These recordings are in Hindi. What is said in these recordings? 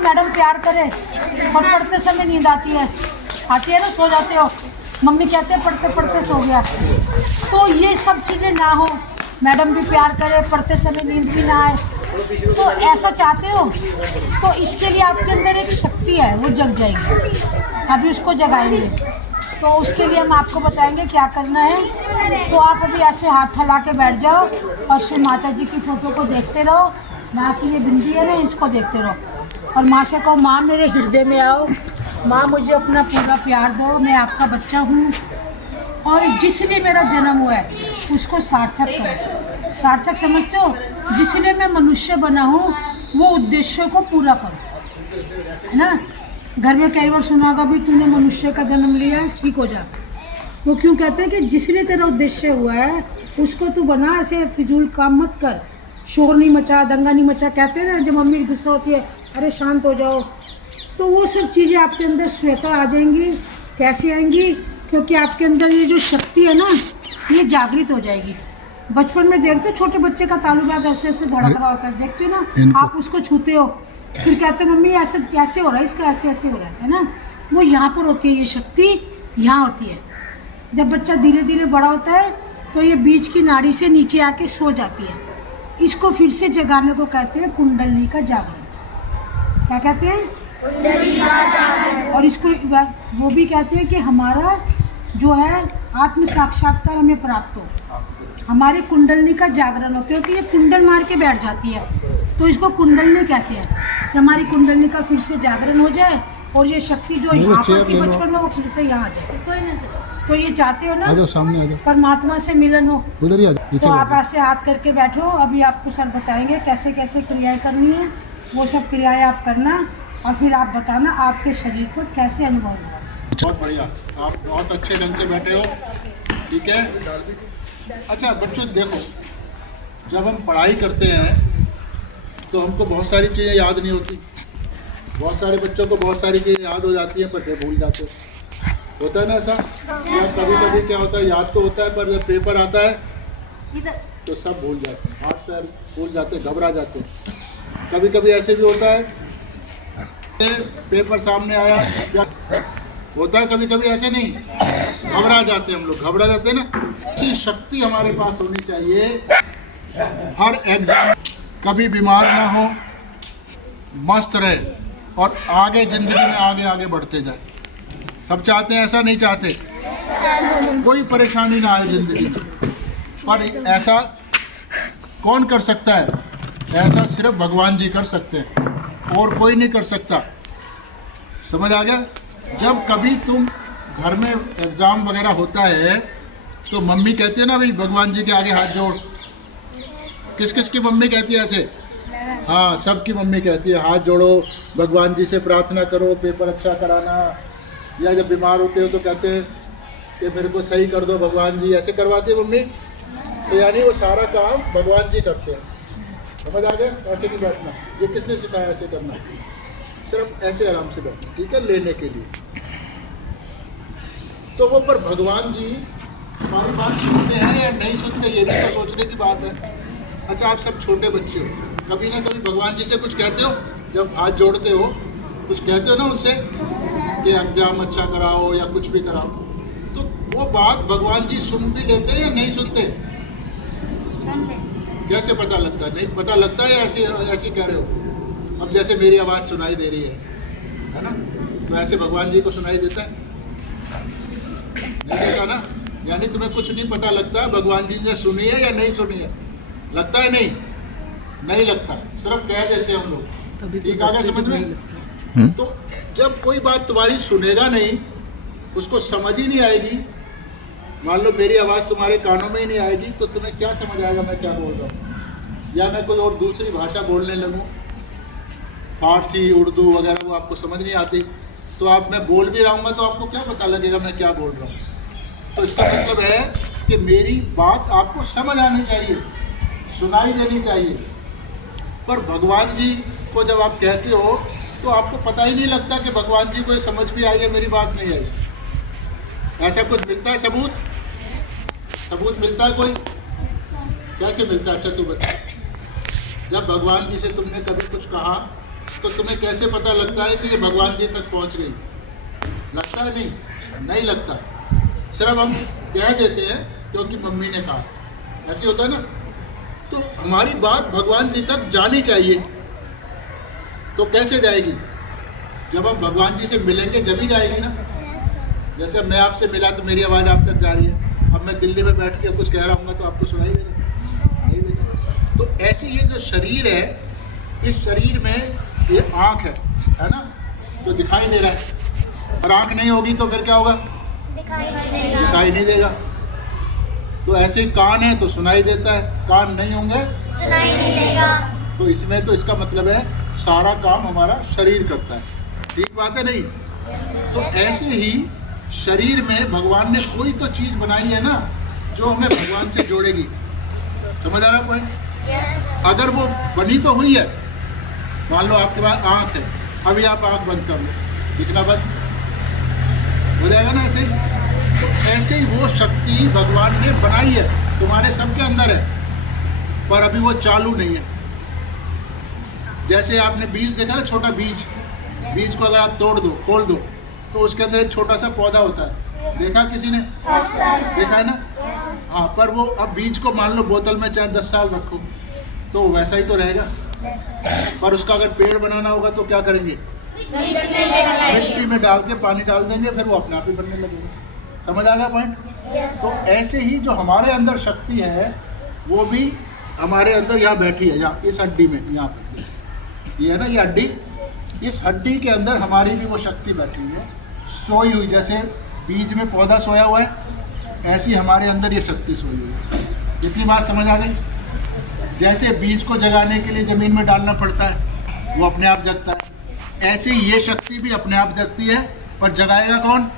मैडम प्यार करे और पढ़ते समय नींद आती है ना, सो जाते हो, मम्मी कहते हैं पढ़ते पढ़ते सो गया। तो ये सब चीज़ें ना हो, मैडम भी प्यार करे, पढ़ते समय नींद भी ना आए, तो ऐसा चाहते हो तो इसके लिए आपके अंदर एक शक्ति है, वो जग जाएगी। अभी उसको जगाएंगे, तो उसके लिए हम आपको बताएंगे क्या करना है। तो आप अभी ऐसे हाथ फैला के बैठ जाओ और श्री माता जी की फ़ोटो को देखते रहो। माँ की ये बिंदी है ना, इसको देखते रहो और माँ से कहो, माँ मेरे हृदय में आओ, माँ मुझे अपना पूरा प्यार दो, मैं आपका बच्चा हूँ और जिसलिए मेरा जन्म हुआ है उसको सार्थक करो। सार्थक समझते हो? जिसलिए मैं मनुष्य बना हूँ वो उद्देश्यों को पूरा करो, है ना। घर में कई बार सुना होगा भी तूने मनुष्य का जन्म लिया है, ठीक हो जा। वो क्यों कहते हैं कि जिसलिए तेरा उद्देश्य हुआ है उसको तू बना, ऐसे फिजूल काम मत कर, शोर नहीं मचा, दंगा नहीं मचा। कहते हैं ना जब मम्मी गुस्सा होती है, अरे शांत हो जाओ, तो वो सब चीज़ें आपके अंदर स्वतः आ जाएंगी। कैसे आएंगी? क्योंकि आपके अंदर ये जो शक्ति है ना, ये जागृत हो जाएगी। बचपन में देखते हो छोटे बच्चे का तालू बैग ऐसे ऐसे धड़क रहा होता है, देखते हो ना, आप उसको छूते हो, फिर कहते हो मम्मी ऐसे कैसे हो रहा है, इसका ऐसे ऐसे हो रहा है ना। वो यहाँ पर होती है, ये शक्ति यहाँ होती है। जब बच्चा धीरे धीरे बड़ा होता है तो ये बीच की नाड़ी से नीचे आके सो जाती है। इसको फिर से जगाने को कहते हैं कुंडली का जागरण। क्या कहते हैं? कुंडली का जागरण। और इसको वो भी कहते हैं कि हमारा जो है आत्म साक्षात्कार हमें प्राप्त हो, हमारी कुंडली का जागरण हो, क्योंकि ये कुंडल मार के बैठ जाती है, तो इसको कुंडली कहते हैं। कि हमारी कुंडली का फिर से जागरण हो जाए और ये शक्ति जो यहाँ पर थी बचपन में वो फिर से यहाँ आ जाए। तो ये चाहते हो ना परमात्मा से मिलन हो, तो आप ऐसे हाथ करके बैठो। अभी आपको सर बताएंगे कैसे कैसे क्रियाएं करनी है, वो सब क्रियाएं आप करना और फिर आप बताना आपके शरीर पर कैसे अनुभव हुआ। बहुत बढ़िया, आप बहुत अच्छे ढंग से बैठे हो, ठीक है। अच्छा बच्चों देखो, जब हम पढ़ाई करते हैं तो हमको बहुत सारी चीज़ें याद नहीं होती। बहुत सारे बच्चों को बहुत सारी चीज़ें याद हो जाती हैं पर वे भूल जाते हैं, होता है ना ऐसा। या कभी कभी क्या होता है, याद तो होता है पर जब पेपर आता है तो सब भूल जाते हैं, हाथ पैर भूल जाते हैं, घबरा जाते हैं। कभी कभी ऐसे भी होता है, पेपर सामने आया या होता है, कभी कभी ऐसे नहीं, घबरा जाते हैं हम लोग, घबरा जाते हैं ना। अच्छी शक्ति हमारे पास होनी चाहिए, हर एग्जाम कभी बीमार ना हो, मस्त रहे और आगे ज़िंदगी में आगे आगे बढ़ते जाए। सब चाहते हैं, ऐसा नहीं चाहते, कोई परेशानी ना आए ज़िंदगी में। पर ऐसा कौन कर सकता है? ऐसा सिर्फ भगवान जी कर सकते हैं और कोई नहीं कर सकता। समझ आ गया? जब कभी तुम घर में एग्ज़ाम वगैरह होता है तो मम्मी कहती है ना भाई भगवान जी के आगे हाथ जोड़। किस किस की मम्मी कहती है ऐसे? हाँ, सबकी मम्मी कहती है हाथ जोड़ो, भगवान जी से प्रार्थना करो, पेपर अच्छा कराना। या जब बीमार होते हो तो कहते हैं कि मेरे को सही कर दो भगवान जी, ऐसे करवाती है मम्मी। तो यानी वो सारा काम भगवान जी करते हैं। समझ आ गया? ऐसे नहीं बैठना, ये किसने सिखाया ऐसे करना? सिर्फ ऐसे आराम से बैठना, ठीक है, लेने के लिए। तो वो पर भगवान जी हमारी बात सुनते हैं या नहीं सुनते, ये भी तो सोचने की बात है। अच्छा, आप सब छोटे बच्चे हो, कभी ना कभी भगवान जी से कुछ कहते हो? जब हाथ जोड़ते हो कुछ कहते हो ना उनसे कि एग्जाम अच्छा कराओ या कुछ भी कराओ, तो वो बात भगवान जी सुन भी लेते हैं या नहीं सुनते? कैसे पता लगता है? नहीं पता लगता है, ऐसे ऐसे कह रहे हो। अब जैसे मेरी आवाज़ सुनाई दे रही है ना, तो ऐसे भगवान जी को सुनाई देता है? नहीं देता ना। यानी तुम्हें कुछ नहीं पता लगता भगवान जी ने सुनी है या नहीं सुनी है, लगता है नहीं? नहीं लगता, सिर्फ कह देते हैं हम लोग। ठीक आ गया समझ में? तो जब कोई बात तुम्हारी सुनेगा नहीं, उसको समझ ही नहीं आएगी, मान लो मेरी आवाज़ तुम्हारे कानों में ही नहीं आएगी, तो तुम्हें क्या समझ आएगा मैं क्या बोल रहा हूँ? या मैं कोई और दूसरी भाषा बोलने लगूँ, फारसी, उर्दू वगैरह, वो आपको समझ नहीं आती, तो आप मैं बोल भी रहूँगा तो आपको क्या पता लगेगा मैं क्या बोल रहा हूँ? तो इसका मतलब है कि मेरी बात आपको समझ आनी चाहिए, सुनाई देनी चाहिए। पर भगवान जी को जब आप कहते हो तो आपको पता ही नहीं लगता कि भगवान जी को ये समझ भी आई है, मेरी बात नहीं आई। ऐसा कुछ मिलता है सबूत? सबूत मिलता है कोई? कैसे मिलता है? अच्छा तू बता। जब भगवान जी से तुमने कभी कुछ कहा तो तुम्हें कैसे पता लगता है कि ये भगवान जी तक पहुंच गई? लगता है? नहीं लगता। सिर्फ हम कह देते हैं क्योंकि मम्मी ने कहा, ऐसे होता है ना। तो हमारी बात भगवान जी तक जानी चाहिए। तो कैसे जाएगी? जब हम भगवान जी से मिलेंगे जब ही जाएगी ना। जैसे मैं आपसे मिला तो मेरी आवाज़ आप तक जा रही है। अब मैं दिल्ली में बैठ के कुछ कह रहा हूँ तो आपको सुनाई देगा? नहीं देगा। तो ऐसे ये जो शरीर है, इस शरीर में ये आँख है ना, तो दिखाई दे रहा है। और आँख नहीं होगी तो फिर क्या होगा? दिखाई नहीं देगा। तो ऐसे ही कान है तो सुनाई देता है, कान नहीं होंगे सुनाई नहीं देगा। तो इसमें तो इसका मतलब है सारा काम हमारा शरीर करता है। ठीक बात है? नहीं? तो ऐसे ही शरीर में भगवान ने कोई तो चीज़ बनाई है ना जो हमें भगवान से जोड़ेगी। समझ आ रहा पॉइंट? अगर वो बनी तो हुई है, मान लो आपके पास आँख है, अभी आप आँख बंद कर लो, दिखना बंद हो जाएगा ना। ऐसे ही तो ऐसे ही वो शक्ति भगवान ने बनाई है, तुम्हारे सबके अंदर है, पर अभी वो चालू नहीं है। जैसे आपने बीज देखा ना, छोटा बीज, बीज को अगर आप तोड़ दो, खोल दो, तो उसके अंदर एक छोटा सा पौधा होता है। देखा किसी ने? देखा है ना? हाँ, पर वो अब बीज को मान लो बोतल में चाहे 10 साल रखो तो वैसा ही तो रहेगा। पर उसका अगर पेड़ बनाना होगा तो क्या करेंगे? मिट्टी में डाल के पानी डाल देंगे, फिर वो अपने आप ही बनने लगेगा। समझ आ गया पॉइंट? तो ऐसे ही जो हमारे अंदर शक्ति है वो भी हमारे अंदर यहाँ बैठी है, यहाँ इस हड्डी में, यहाँ पर ये है ना, ये हड्डी, इस हड्डी के अंदर हमारी भी वो शक्ति बैठी हुई है, सोई हुई। जैसे बीज में पौधा सोया हुआ है, ऐसी हमारे अंदर ये शक्ति सोई हुई है। इतनी बात समझ आ गई? जैसे बीज को जगाने के लिए ज़मीन में डालना पड़ता है, वो अपने आप जगता है, ऐसे ही ये शक्ति भी अपने आप जगती है। पर जगाएगा कौन?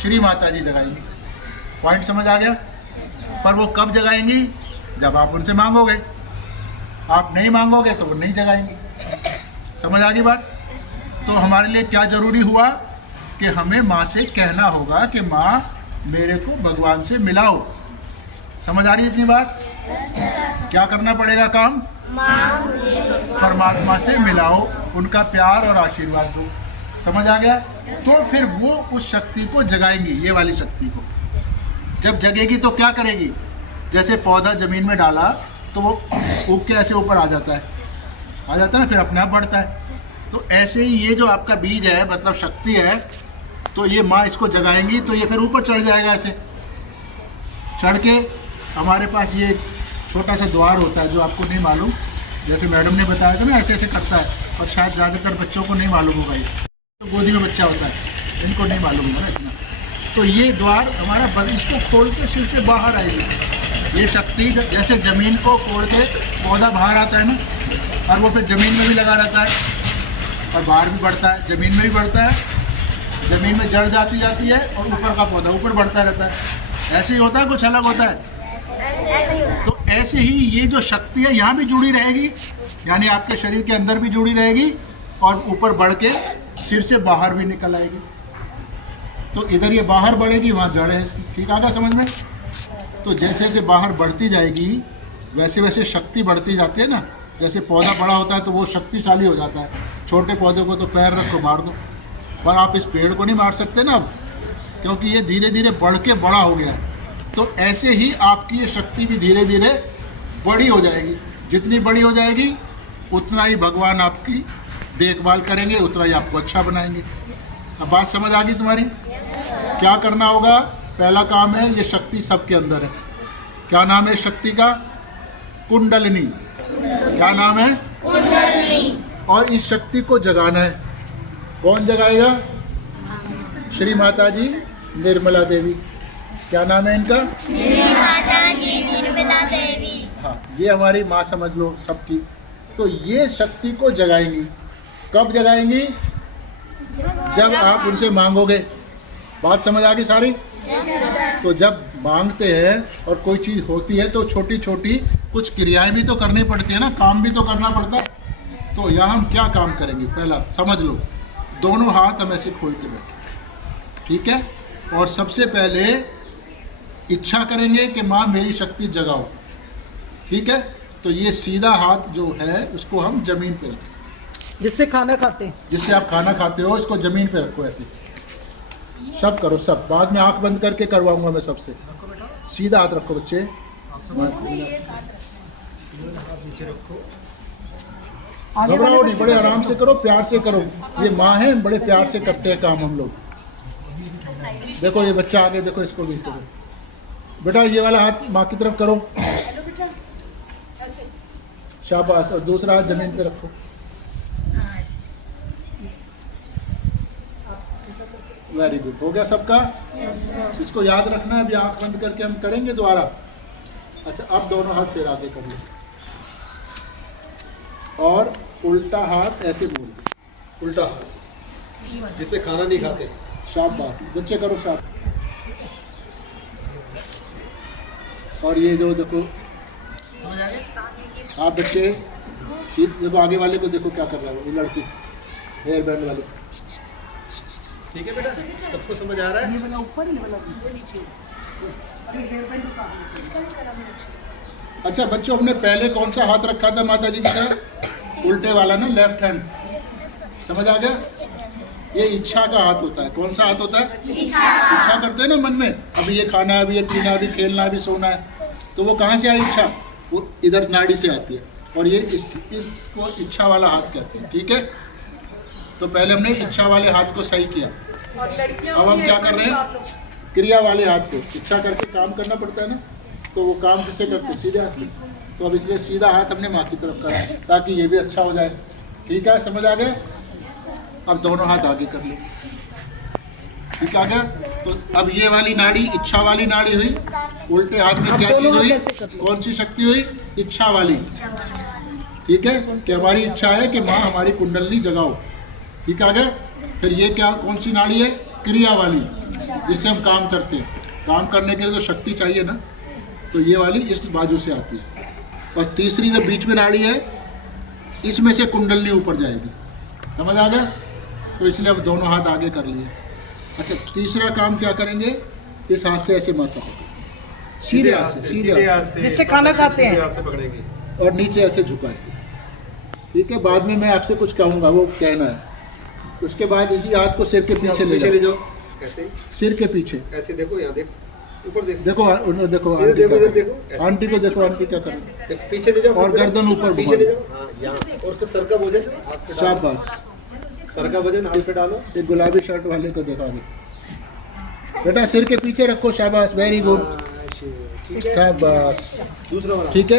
श्री माता जी जगाएंगी। पॉइंट समझ आ गया? पर वो कब जगाएंगी? जब आप उनसे मांगोगे। आप नहीं मांगोगे तो वो नहीं जगाएंगी। समझ आ गई बात? तो हमारे लिए क्या ज़रूरी हुआ कि हमें माँ से कहना होगा कि माँ मेरे को भगवान से मिलाओ। समझ आ रही है इतनी बात? क्या करना पड़ेगा काम? परमात्मा से मिलाओ, उनका प्यार और आशीर्वाद दो। समझ आ गया? तो फिर वो उस शक्ति को जगाएंगी, ये वाली शक्ति को। जब जगेगी तो क्या करेगी? जैसे पौधा ज़मीन में डाला तो वो उग के ऐसे ऊपर आ जाता है ना, फिर अपने आप बढ़ता है। तो ऐसे ही ये जो आपका बीज है, मतलब शक्ति है, तो ये माँ इसको जगाएंगी तो ये फिर ऊपर चढ़ जाएगा। ऐसे चढ़ के हमारे पास ये छोटा सा द्वार होता है जो आपको नहीं मालूम, जैसे मैडम ने बताया था ना, ऐसे ऐसे करता है, और शायद ज़्यादातर बच्चों को नहीं मालूम होगा। ये तो गोदी में बच्चा होता है, इनको नहीं मालूम होगा ना इतना। तो ये द्वार हमारा बल, इसको खोल के सिर से बाहर आएगी ये शक्ति। जैसे ज़मीन को खोल के पौधा बाहर आता है ना, और वो फिर ज़मीन में भी लगा रहता है और बाहर भी बढ़ता है, ज़मीन में भी बढ़ता है, ज़मीन में जड़ जाती है और ऊपर का पौधा ऊपर बढ़ता रहता है। ऐसे ही होता है, कुछ अलग होता है? तो ऐसे ही ये जो शक्ति है यहाँ भी जुड़ी रहेगी, यानी आपके शरीर के अंदर भी जुड़ी रहेगी और ऊपर बढ़ के सिर से बाहर भी निकल आएगी। तो इधर ये बाहर बढ़ेगी, वहाँ जड़ है इसकी। ठीक आ गया समझ में? तो जैसे जैसे बाहर बढ़ती जाएगी वैसे वैसे शक्ति बढ़ती जाती है ना। जैसे पौधा बड़ा होता है तो वो शक्तिशाली हो जाता है। छोटे पौधे को तो पैर रख को मार दो, पर आप इस पेड़ को नहीं मार सकते ना अब, क्योंकि ये धीरे धीरे बढ़ के बड़ा हो गया है। तो ऐसे ही आपकी ये शक्ति भी धीरे धीरे बड़ी हो जाएगी। जितनी बड़ी हो जाएगी उतना ही भगवान आपकी देखभाल करेंगे, उतना ही आपको अच्छा बनाएंगे। अब बात समझ आ गई तुम्हारी? क्या करना होगा? पहला काम है, ये शक्ति सबके अंदर है। क्या नाम है इस शक्ति का? कुंडलिनी। क्या नाम है? कुंडलिनी। और इस शक्ति को जगाना है। कौन जगाएगा? श्री माता जी निर्मला देवी। क्या नाम है इनका? श्री माता जी निर्मला देवी। हाँ, ये हमारी माँ समझ लो सबकी। तो ये शक्ति को जगाएंगी। कब जगाएंगी? जब आप उनसे मांगोगे। बात समझ आ गई सारी? तो जब मांगते हैं और कोई चीज़ होती है तो छोटी छोटी कुछ क्रियाएं भी तो करनी पड़ती है ना, काम भी तो करना पड़ता है। तो यहाँ हम क्या काम करेंगे? पहला समझ लो, दोनों हाथ हम ऐसे खोल के बैठे, ठीक है? और सबसे पहले इच्छा करेंगे कि माँ मेरी शक्ति जगाओ, ठीक है? तो ये सीधा हाथ जो है उसको हम जमीन पे रखें, जिससे खाना खाते हैं। जिससे आप खाना खाते हो, इसको जमीन पे रखो ऐसे। सब करो सब, बाद में आंख बंद करके करवाऊंगा मैं सबसे। सीधा हाथ रखो बच्चे, घबराओ नहीं, बड़े आराम से करो, प्यार से करो। ये माँ है, बड़े प्यार से करते हैं काम हम लोग। देखो ये बच्चा आगे, देखो इसको भी करो बेटा। ये वाला हाथ माँ की तरफ करो, शाबाश। और दूसरा हाथ जमीन पे रखो। वेरी गुड, हो गया सबका। इसको याद रखना है, अभी आंख बंद करके हम करेंगे दोबारा। अच्छा, अब दोनों हाथ फिर आगे कर लो और उल्टा हाथ ऐसे बोल, उल्टा हाथ जिससे खाना नहीं खाते। शाबाश बच्चे, करो शाबाश। और ये जो देखो आप बच्चे, सीध देखो आगे वाले को, देखो क्या कर रहा है वो लड़की, हेयर बैंड वाले। ठीक है बेटा, सबको समझ आ रहा है? अच्छा बच्चों, हमने पहले कौन सा हाथ रखा था माता जी की तरफ? उल्टे वाला ना, लेफ्ट हैंड। समझ आ गया? ये इच्छा का हाथ होता है। कौन सा हाथ होता है? इच्छा करते हैं ना मन में, अभी ये खाना है, अभी ये पीना है, अभी खेलना है, अभी सोना है। तो वो कहाँ से आई इच्छा? वो इधर नाड़ी से आती है। और ये इसको इच्छा वाला हाथ कहते हैं। ठीक है, तो पहले हमने इच्छा वाले हाथ को सही किया। अब हम क्या कर रहे हैं? क्रिया वाले हाथ को। इच्छा करके काम करना पड़ता है ना, तो वो काम किससे करते हैं? सीधे हाथ से। तो अब इसलिए सीधा हाथ हमने माँ की तरफ करा ताकि ये भी अच्छा हो जाए। ठीक है, समझ आ गया? अब दोनों हाथ आगे कर ले। ठीक आ गया? तो अब ये वाली नाड़ी इच्छा वाली नाड़ी हुई। उल्टे हाथ में क्या चीज हुई? कौन सी शक्ति हुई? इच्छा वाली। ठीक है, कि हमारी इच्छा है कि माँ हमारी कुंडलनी जगाओ। ठीक आ गया? फिर ये क्या, कौन सी नाड़ी है? क्रिया वाली, जिससे हम काम करते हैं। काम करने के लिए तो शक्ति चाहिए ना, तो ये वाली इस बाजू से आती है। और तीसरी जो बीच में नाड़ी है, इसमें से कुंडलनी ऊपर जाएगी। समझ आ गया? तो इसलिए अब दोनों हाथ आगे कर लिए। अच्छा, तीसरा काम क्या करेंगे? इस हाथ से ऐसे माथा पकड़ो, सीधे हाथ से, सीधे हाथ से, जिससे खाना खाते हैं। हाथ से पकड़ेंगे और नीचे ऐसे झुकाएंगे। ठीक है, बाद में मैं आपसे कुछ कहूँगा, वो कहना है। उसके बाद इसी हाथ को सिर के पीछे ले जाओ। कैसे? सिर के पीछे ऐसे देखो, यहाँ देखो, ऊपर देखो, देखो देखो इधर देखो, इधर आंटी देखो, आंटी को देखो, आंटी क्या कर रही है। पीछे ले जाओ और गर्दन ऊपर पीछे ले घुमाओ। जाओ। हाँ, यहाँ। और उसको सर का वजन हाथ पे डालो। शाबाश। सर का वजन हाथ पे डालो। ये गुलाबी शर्ट वाले को देखा बेटा, सिर के पीछे रखो। शाबाश, वेरी गुड, ठीक है। शाबाश। दूसरा वाला ठीक है,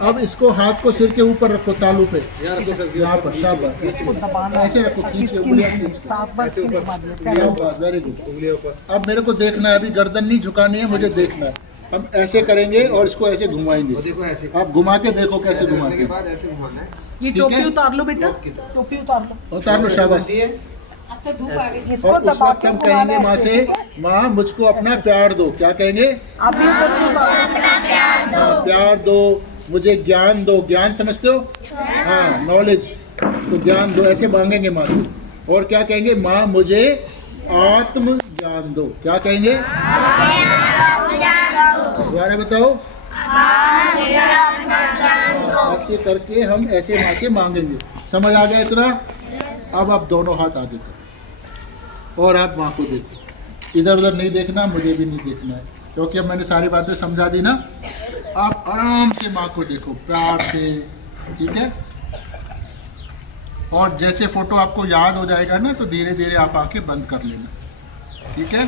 अब इसको हाथ को सिर के ऊपर रखो, तालू पे, यहाँ रखो सर, यहाँ पर। शाबाश, ऐसे रखो, खींच के उंगलियां खींच के। सात बार ऐसे ऊपर। शाबाश, वेरी गुड। उंगलियाँ ऊपर। अब मेरे को देखना है, अभी गर्दन नहीं झुकानी है, मुझे देखना है। हम ऐसे करेंगे और इसको ऐसे और घुमाएंगे। देखो ऐसे। आप घुमा के देखो कैसे ऐसे करने घुमाते के हैं। बाद ऐसे घुमाना है। ये ठीक टोपी है? उतार लो बेटा, टोपी उतार लो। उतार लो, शाबाश। इसको और उस दबा वक्त के हम घुमाना कहेंगे माँ ऐसे। से, माँ मुझको अपना प्यार दो। क्या कहेंगे? आप भी प्यार दो, मुझे ज्ञान दो। ज्ञान समझते हो? हाँ, नॉलेज। तो ज्ञान दो, ऐसे मांगेंगे माँ से। और क्या कहेंगे? माँ मुझे आत्म ज्ञान दो। क्या कहेंगे? दोबारा बताओ। ऐसे करके हम ऐसे माँ से मांगेंगे। समझ आ गया इतना? अब आप दोनों हाथ आगे करो और आप माँ को देखो। इधर उधर नहीं देखना, मुझे भी नहीं देखना है, क्योंकि अब मैंने सारी बातें समझा दी ना। आप आराम से माँ को देखो, प्यार से। ठीक है, और जैसे फोटो आपको याद हो जाएगा ना, तो धीरे धीरे आप आंखें बंद कर लेना। ठीक है,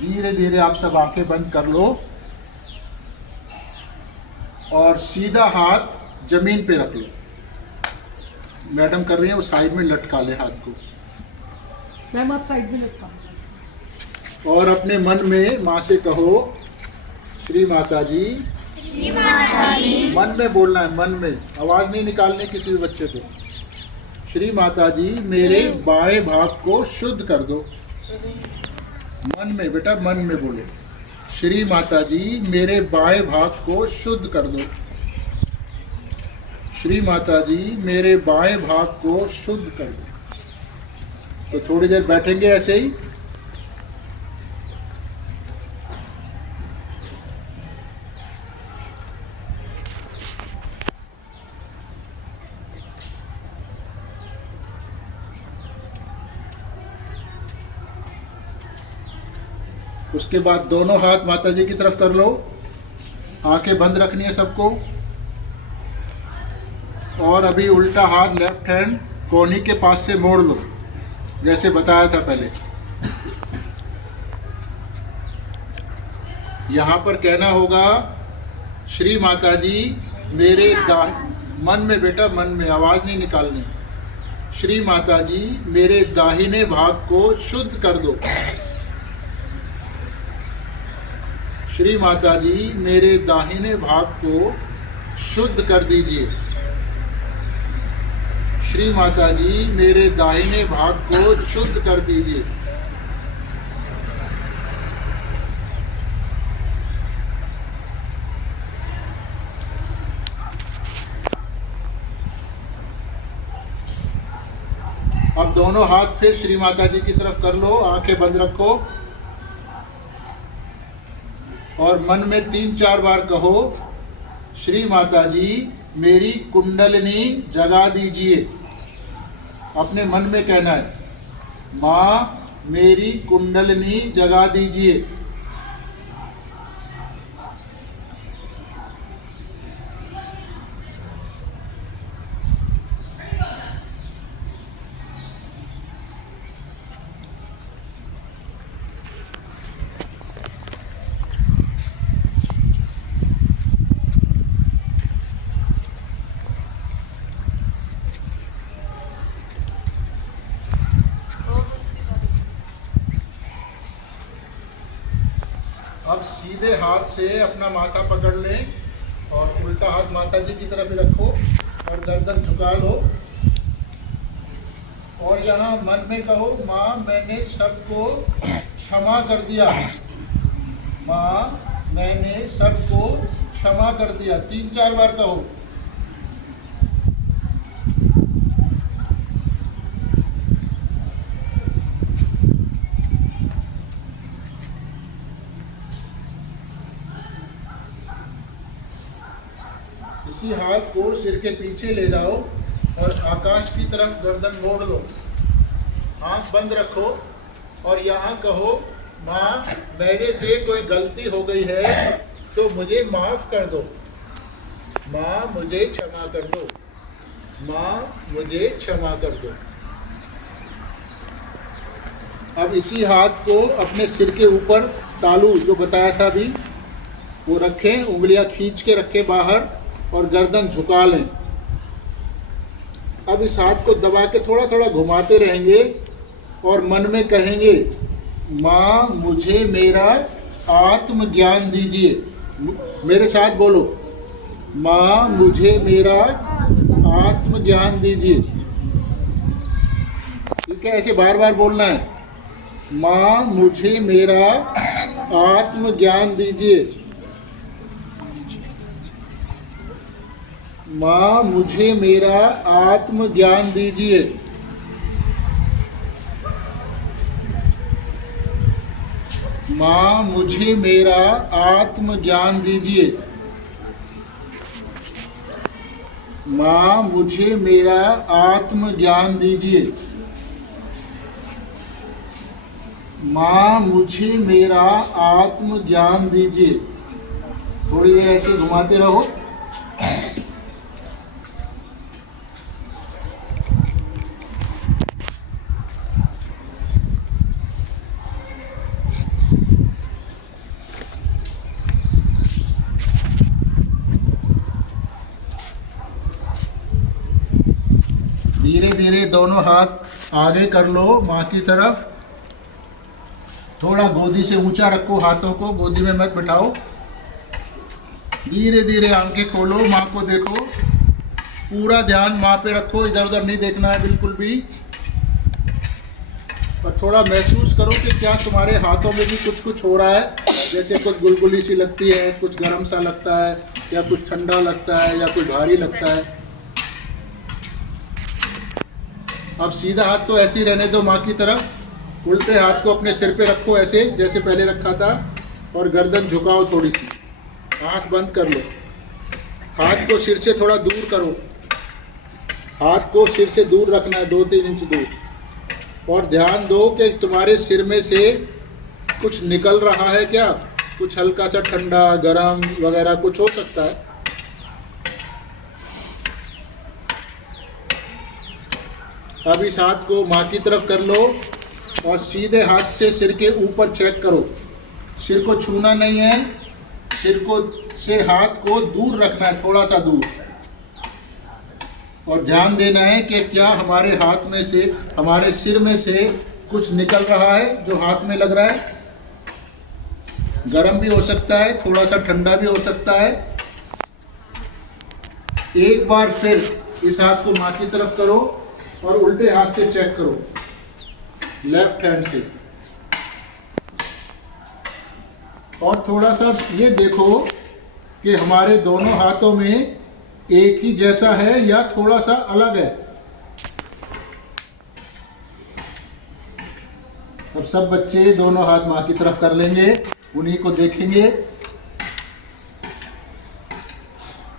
धीरे धीरे आप सब आंखें बंद कर लो और सीधा हाथ जमीन पे रख लो। मैडम कर रही है, वो साइड में लटका ले हाथ को। मैम आप साइड में लटका। और अपने मन में माँ से कहो, श्री माता जी। मन में बोलना है, मन में, आवाज नहीं निकालनी किसी भी बच्चे को। श्री माता जी मेरे बाएं भाग को शुद्ध कर दो। मन में बेटा, मन में बोलो। श्री माता जी मेरे बाएं भाग को शुद्ध कर दो। श्री माता जी मेरे बाएं भाग को शुद्ध कर दो। तो थोड़ी देर बैठेंगे ऐसे ही। उसके बाद दोनों हाथ माता जी की तरफ कर लो, आंखें बंद रखनी है सबको। और अभी उल्टा हाथ लेफ्ट हैंड कोहनी के पास से मोड़ लो, जैसे बताया था पहले। यहाँ पर कहना होगा, श्री माता जी मेरे मन में बेटा, मन में आवाज़ नहीं निकालनी। श्री माता जी मेरे दाहिने भाग को शुद्ध कर दो। श्री माता जी मेरे दाहिने भाग को शुद्ध कर दीजिए। श्री माता जी मेरे दाहिने भाग को शुद्ध कर दीजिए। अब दोनों हाथ फिर श्री माता जी की तरफ कर लो, आंखें बंद रखो और मन में 3-4 बार कहो, श्री माता जी मेरी कुंडलिनी जगा दीजिए। अपने मन में कहना है, माँ मेरी कुंडलिनी जगा दीजिए। अब सीधे हाथ से अपना माथा पकड़ लें और उल्टा हाथ माता जी की तरफ ही रखो और गर्दन झुका लो और यहाँ मन में कहो, माँ मैंने सबको क्षमा कर दिया। माँ मैंने सबको क्षमा कर दिया। 3-4 बार कहो। इसी हाथ को सिर के पीछे ले जाओ और आकाश की तरफ गर्दन मोड़ लो, आंख बंद रखो और यहाँ कहो, माँ मेरे से कोई गलती हो गई है तो मुझे माफ कर दो। माँ मुझे क्षमा कर दो। माँ मुझे क्षमा कर दो। अब इसी हाथ को अपने सिर के ऊपर तालू जो बताया था अभी वो रखें, उंगलियां खींच के रखें बाहर और गर्दन झुका लें। अब इस हाथ को दबा के थोड़ा थोड़ा घुमाते रहेंगे और मन में कहेंगे, माँ मुझे मेरा आत्मज्ञान दीजिए। मेरे साथ बोलो, माँ मुझे मेरा आत्मज्ञान दीजिए। ठीक है, ऐसे बार बार बोलना है, माँ मुझे मेरा आत्मज्ञान दीजिए। माँ मुझे मेरा आत्मज्ञान दीजिए। माँ मुझे मेरा आत्मज्ञान दीजिए। माँ मुझे मेरा आत्मज्ञान दीजिए। माँ मुझे मेरा आत्मज्ञान दीजिए। थोड़ी देर ऐसे घुमाते रहो। धीरे धीरे दोनों हाथ आगे कर लो माँ की तरफ। थोड़ा गोदी से ऊंचा रखो हाथों को, गोदी में मत बिठाओ। धीरे धीरे आंखें खोलो, माँ को देखो। पूरा ध्यान माँ पे रखो, इधर उधर नहीं देखना है बिल्कुल भी। और थोड़ा महसूस करो कि क्या तुम्हारे हाथों में भी कुछ कुछ हो रहा है, जैसे कुछ गुलगुली सी लगती है, कुछ गर्म सा लगता है, या कुछ ठंडा लगता है, या कुछ भारी लगता है। अब सीधा हाथ तो ऐसे ही रहने दो माँ की तरफ। उल्टे हाथ को अपने सिर पे रखो ऐसे जैसे पहले रखा था और गर्दन झुकाओ थोड़ी सी। आँख बंद कर लो। हाथ को सिर से थोड़ा दूर करो। हाथ को सिर से दूर रखना है, 2-3 इंच दूर। और ध्यान दो कि तुम्हारे सिर में से कुछ निकल रहा है क्या? कुछ हल्का सा ठंडा गरम वगैरह कुछ हो सकता है। अब इस हाथ को माँ की तरफ कर लो और सीधे हाथ से सिर के ऊपर चेक करो। सिर को छूना नहीं है, सिर को से हाथ को दूर रखना है, थोड़ा सा दूर, और ध्यान देना है कि क्या हमारे हाथ में से, हमारे सिर में से कुछ निकल रहा है जो हाथ में लग रहा है। गर्म भी हो सकता है, थोड़ा सा ठंडा भी हो सकता है। एक बार फिर इस हाथ को माँ की तरफ करो और उल्टे हाथ से चेक करो, लेफ्ट हैंड से। और थोड़ा सा ये देखो कि हमारे दोनों हाथों में एक ही जैसा है या थोड़ा सा अलग है। अब सब बच्चे दोनों हाथ माँ की तरफ कर लेंगे, उन्हीं को देखेंगे।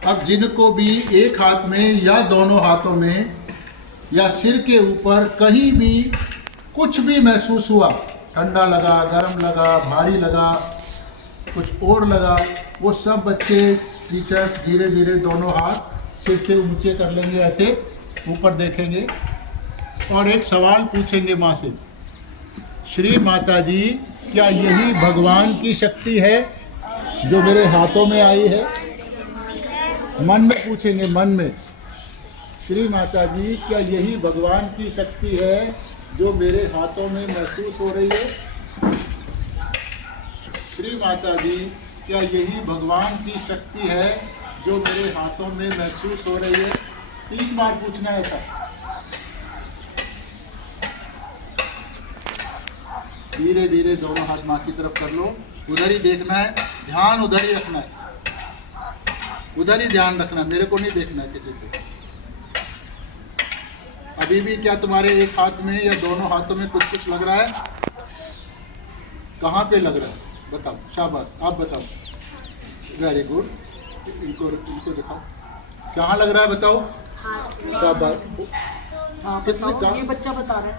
अब जिनको भी एक हाथ में या दोनों हाथों में या सिर के ऊपर कहीं भी कुछ भी महसूस हुआ, ठंडा लगा, गर्म लगा, भारी लगा, कुछ और लगा, वो सब बच्चे टीचर्स धीरे धीरे दोनों हाथ सिर से ऊंचे कर लेंगे, ऐसे ऊपर देखेंगे और एक सवाल पूछेंगे माँ से। श्री माता जी, क्या यही भगवान की शक्ति है जो मेरे हाथों में आई है? मन में पूछेंगे, मन में। श्री माता जी, क्या यही भगवान की शक्ति है जो मेरे हाथों में महसूस हो रही है? श्री माता जी, क्या यही भगवान की शक्ति है जो मेरे हाथों में महसूस हो रही है? 3 बार पूछना है ऐसा। धीरे धीरे दोनों हाथ माँ की तरफ कर लो, उधर ही देखना है, ध्यान उधर ही रखना है, उधर ही ध्यान रखना है, मेरे को नहीं देखना है किसी को। अभी भी क्या तुम्हारे एक हाथ में या दोनों हाथों में कुछ कुछ लग रहा है? कहाँ पे लग रहा है बताओ, शाबाश, आप बताओ। वेरी गुड, इनको दिखाओ, कहाँ लग रहा है बताओ, शाबाश। कितने ये कहाँ? बच्चा बता रहा है।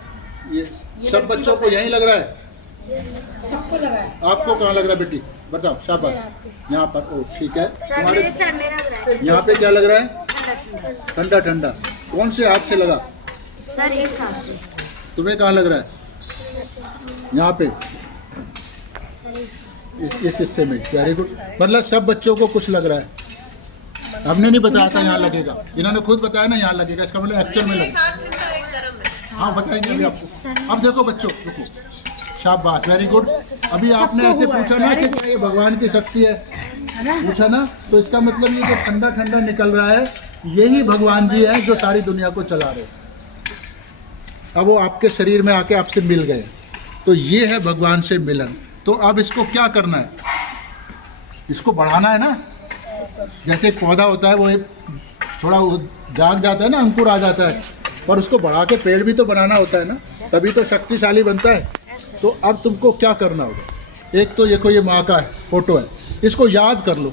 ये सब बच्चों को यहीं लग रहा है? सबको लगा है। आपको कहाँ लग रहा है बेटी, बताओ, शाबाश। यहाँ पर, ओ ठीक है। तुम्हारे सर मेरा लग रहा है। यहाँ पे क्या लग रहा है? ठंडा ठंडा। कौन से हाथ से लगा? सर इस हाथ से। तुम्हें कहाँ लग रहा है? यहाँ पे, इस हिस्से में। Very good. मतलब सब बच्चों को कुछ लग रहा है। हमने नहीं बताया था यहाँ लगेगा, इन्होंने खुद बताया ना यहाँ लगेगा, इसका मतलब एक्चुअल में लगेगा। हाँ बताएंगे अभी आपको। अब देखो बच्चों, रुको, शाबाश, वेरी गुड। अभी आपने ऐसे पूछा ना कि क्या ये भगवान की शक्ति है, पूछा ना, तो इसका मतलब ये जो ठंडा ठंडा निकल रहा है, यही भगवान जी हैं जो सारी दुनिया को चला रहे हैं। अब वो आपके शरीर में आके आपसे मिल गए, तो ये है भगवान से मिलन। तो अब इसको क्या करना है? इसको बढ़ाना है ना। जैसे एक पौधा होता है, वो एक थोड़ा जाग जाता है ना, अंकुर आ जाता है, और उसको बढ़ा के पेड़ भी तो बनाना होता है ना, तभी तो शक्तिशाली बनता है। तो अब तुमको क्या करना होगा? एक तो देखो ये माँ का फोटो है, इसको याद कर लो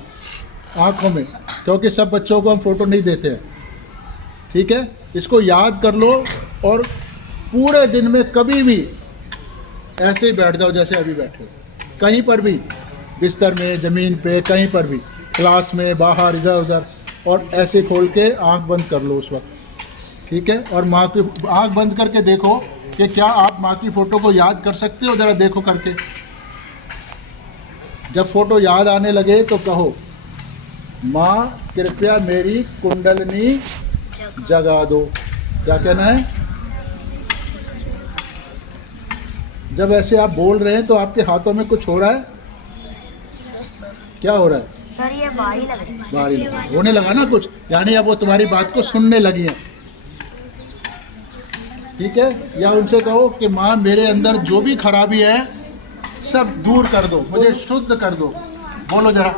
आँखों में, क्योंकि सब बच्चों को हम फोटो नहीं देते हैं, ठीक है? इसको याद कर लो और पूरे दिन में कभी भी ऐसे ही बैठ जाओ जैसे अभी बैठे हो, कहीं पर भी, बिस्तर में, ज़मीन पे, कहीं पर भी, क्लास में, बाहर, इधर उधर, और ऐसे खोल के आँख बंद कर लो उस वक्त, ठीक है? और माँ की आँख बंद करके देखो कि क्या आप माँ की फ़ोटो को याद कर सकते हो, ज़रा देखो करके। जब फ़ोटो याद आने लगे तो कहो, माँ कृपया मेरी कुंडलनी जगा दो। क्या कहना है? जब ऐसे आप बोल रहे हैं तो आपके हाथों में कुछ हो रहा है? क्या हो रहा है? सर ये भारी लग रही है। भारी होने लगा ना कुछ, यानी अब वो तुम्हारी बात को सुनने लगी हैं, ठीक है? या उनसे कहो कि माँ मेरे अंदर जो भी खराबी है सब दूर कर दो, मुझे शुद्ध कर दो। बोलो जरा,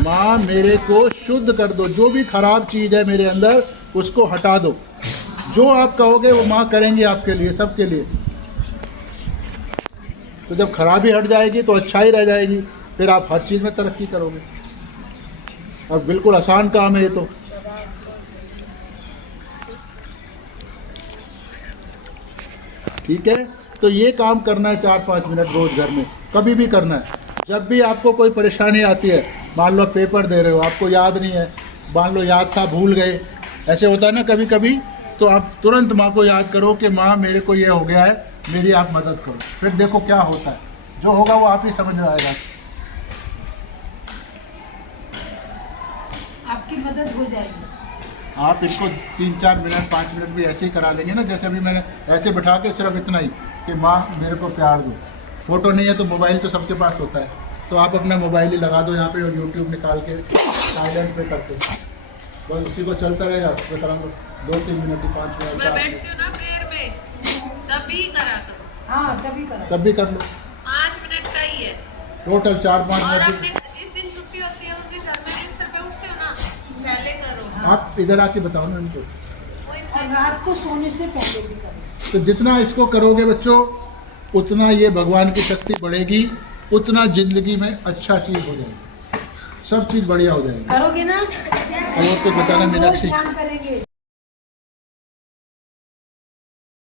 माँ मेरे को शुद्ध कर दो, जो भी खराब चीज़ है मेरे अंदर उसको हटा दो। जो आप कहोगे वो माँ करेंगी आपके लिए, सबके लिए। तो जब खराबी हट जाएगी तो अच्छाई रह जाएगी, फिर आप हर चीज़ में तरक्की करोगे। और बिल्कुल आसान काम है ये तो। ठीक है। तो ये काम करना है 4-5 मिनट रोज़ घर में, कभी भी करना है। जब भी आपको कोई परेशानी आती है, मान लो पेपर दे रहे हो, आपको याद नहीं है, मान लो याद था भूल गए, ऐसे होता है ना कभी कभी, तो आप तुरंत माँ को याद करो कि माँ मेरे को ये हो गया है, मेरी आप मदद करो। फिर देखो क्या होता है, जो होगा वो आप ही समझ में आएगा। आपकी मदद हो जाएगी। आप इसको 3-4 मिनट 5 मिनट भी ऐसे ही करा लेंगे ना, जैसे अभी मैंने ऐसे बैठा के सिर्फ इतना ही कि माँ मेरे को प्यार दो। फ़ोटो नहीं है तो मोबाइल तो सबके पास होता है, तो आप अपना मोबाइल ही लगा दो यहाँ पे और यूट्यूब निकाल के साइलेंट पे करते, बस उसी को चलता रहेगा। तो करा दो 2-3 मिनट 5 मिनट मैं बैठती हूँ ना प्रेयर में, तभी करा करो। हाँ तभी करो। तब भी कर लो। 5 मिनट का ही है। टोटल 4-5 और मिनट। अपने जिस दिन छुट्टी होती है उस दिन घर में बिस्तर पे उठते हो ना, पहले करो। आप इधर आके बताओ ना इनको। और रात को सोने से पहले भी करो। तो जितना इसको करोगे बच्चों, उतना ये भगवान की शक्ति बढ़ेगी, उतना ज़िंदगी में अच्छा चीज़ हो जाएगी, सब चीज़ बढ़िया हो जाएगी। करोगे ना? और तो बताना रोज मीनाक्षी। ध्यान करेंगे,